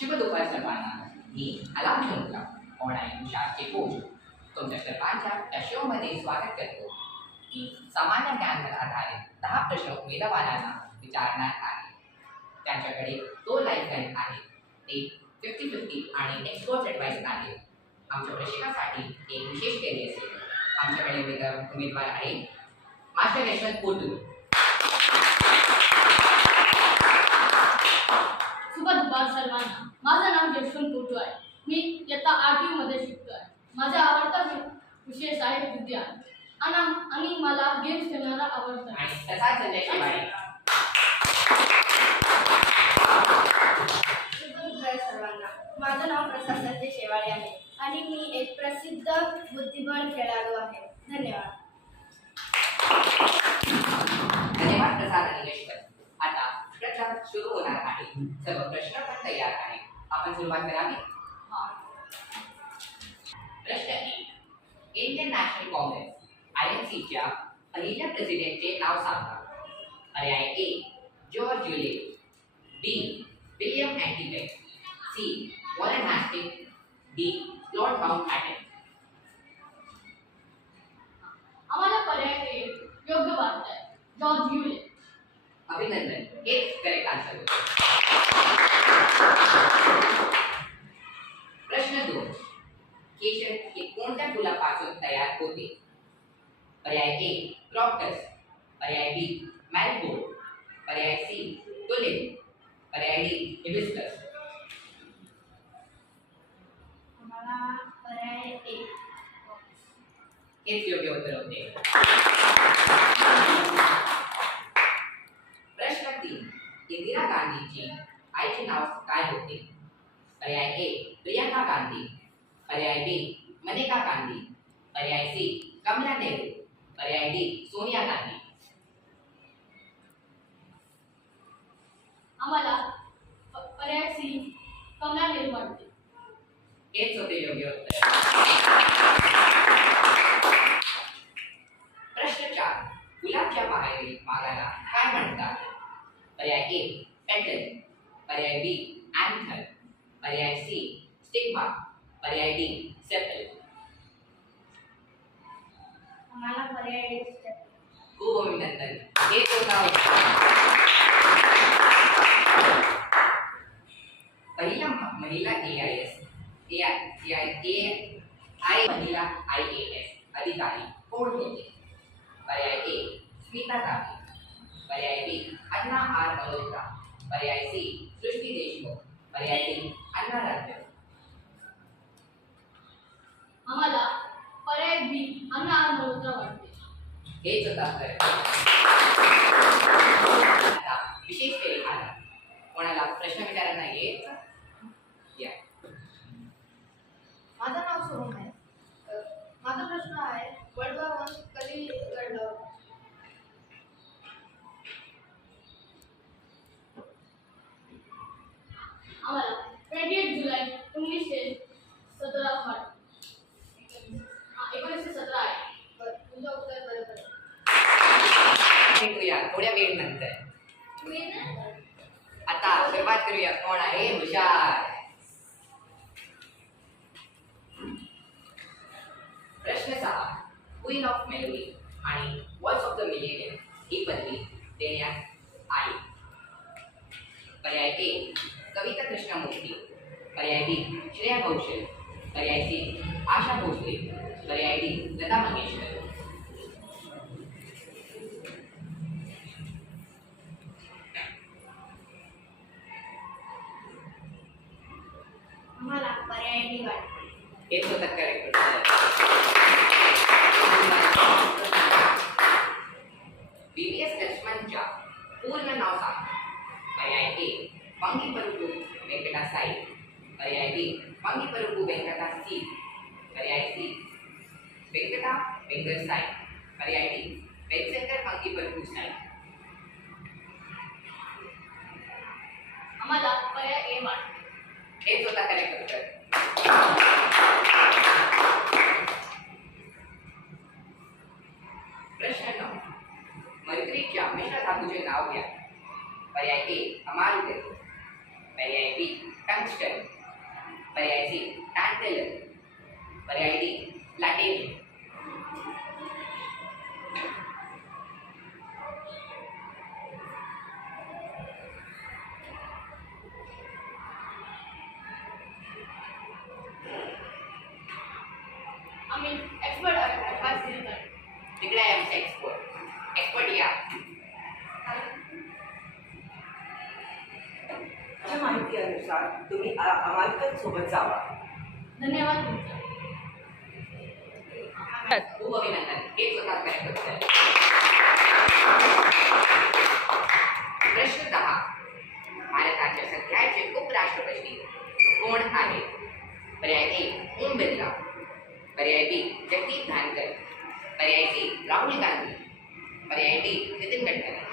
शुभ दुपार सर्वांना. मी अलाम शंकरा ऑनलाईन शाळेचे कोच तुमच्या सर्वांच्या या शोमध्ये स्वागत करतो. मी सामान्य ज्ञानावर आधारित 10 प्रश्न उमेदवारांना विचारणार आहे. त्यांच्याकडे 2 लाईफलाईन आहेत. ते 50-50 आणि एक्सपर्ट ॲडवाईस आहे. आमच्या प्रशिक्षणासाठी एक विशेष केले असेल. आमच्याकडे उमेदवार आहे मास्टर यशवंत कोटू. शुभ दुपार सर्वांना. माझं नाव यशवंत कोटू आहे. मी इयत्ता 8वी मध्ये शिकतो आहे. माझा आवडता विषय आहे विज्ञान आणि मला गेम्स खेळायला आवडतं. आणि तसाच संजय शेवाळे. शुभ दुपार सर्वांना. माझं नाव प्रसाद संजय शेवाळे आहे आणि मी एक प्रसिद्ध बुद्धिबळ खेळाडू आहे. धन्यवाद. धन्यवाद प्रसाद आणि यशवंत. आता प्रचार सुरू होणार आहे. सर्व प्रश्न पण तयार आहे. आपण सुरुवात करावी. प्रश्न 1. इंडियन नॅशनल काँग्रेस INCच्या पहिल्या प्रेसिडेंटचे नाव सांगा. पर्याय A George Julius, B William Huntington, C Warren Hastings, D Lord Mountbatten. आम्हाला पर्याय A योग्य वाटतंय. George Julius. अभिनंदन, हेच करेक्ट आन्सर होते. प्रश्न 2. केशर हे कोणत्या फुलापासून तयार होते. पर्याय A क्रॉकस, पर्याय B मॅरीगोल्ड, पर्याय C टुलिप, पर्याय D हिबिस्कस. आम्हाला पर्याय A. हेच योग्य उत्तर होते. प्रश्न 3. इंदिरा गांधीची आईचे नाव काय होते. पर्याय A प्रियंका गांधी, पर्याय B मनेका गांधी, पर्याय C कमला नेहरू, पर्याय D सोनिया गांधी. आम्हाला पर्याय C कमला नेहरू वाटते. हेच होते योग्य उत्तर. प्रश्न 4. गुलाबच्या बाहेरील भागाला काय म्हणतात. पर्याय A पेटल, पर्याय B अँथर, पर्याय C स्टिग्मा, पर्याय D सेप्टल. आम्हाला पर्याय A. खूप अभिनंदन, हेच होता उत्तर. पहिल्या महिला AIS महिला IAS अधिकारी कोण होते. पर्याय A स्मिता दावे, पर्याय B अण्णा R मल्होत्रा, पर्याय C सृष्टी देशमुख, पर्याय D अण्णा राज्य. आम्हाला पर्याय B अण्णा R मल्होत्रा वाटते. हेच होता उत्तर. आता विशेष फेरी आला. कोणाला प्रश्न विचारायला येत या. माझं नाव सोहम आहे. माझा प्रश्न आहे वडवा वंश कधी घडलं. आम्हाला 28 जुलै 1917 वाटते. 1917 आहे. तुझं उत्तर बरोबर आहे. भेटूया थोड्या वेळ नंतर. आता सुरुवात करूया. कोण आहे हुशार. प्रश्न 6. क्वीन ऑफ मेलोडी आणि व्हॉइस ऑफ द मिलेनियम ही पदवी देण्यात आली. पर्याय A कविता कृष्णमूर्ती, पर्याय B श्रेया घोषाल, पर्याय C आशा भोसले, पर्याय D लता मंगेशकर. आम्हाला पर्याय D वाटते. हेच होतं करेक्ट उत्तर. BVS लक्ष्मणच्या पूर्ण नाव सांग. पर्याय A मंगीपरुपू वेंकटा साई, पर्याय B मंगीपरुपू वेंकटा सी, पर्याय C वेंकटा वेंकट साई, पर्याय D वेंकटेश्वर मंगीपरुपू साई. आम्हाला पर्याय A वाटते. हेच होता करेक्ट उत्तर. प्रश्न 9. मर्क्युरीच्या मिश्र धातूचे नाव घ्या. पर्याय A अमाल्गम, पर्याय B टंगस्टन, पर्याय सी टॅन्टलम, पर्याय डी प्लॅटिनियम. आम्ही एक्सपर्ट आहे फास्ट दिसत आहे. तिकडे आहे आमचे एक्सपर्ट. एक्सपर्ट या. माझ्या माहितीनुसार तुम्ही अमालकन सोबत जावा. धन्यवाद तुमचा. खूप अभिनंदन. हे स्वतः करेक्ट. प्रश्न 10. भारताचे सध्याचे उपराष्ट्रपती कोण आहे? पर्याय ए ओम बिर्ला, पर्याय बी जगदीप धनखर, पर्याय सी राहुल गांधी, पर्याय डी नितीन गडकरी.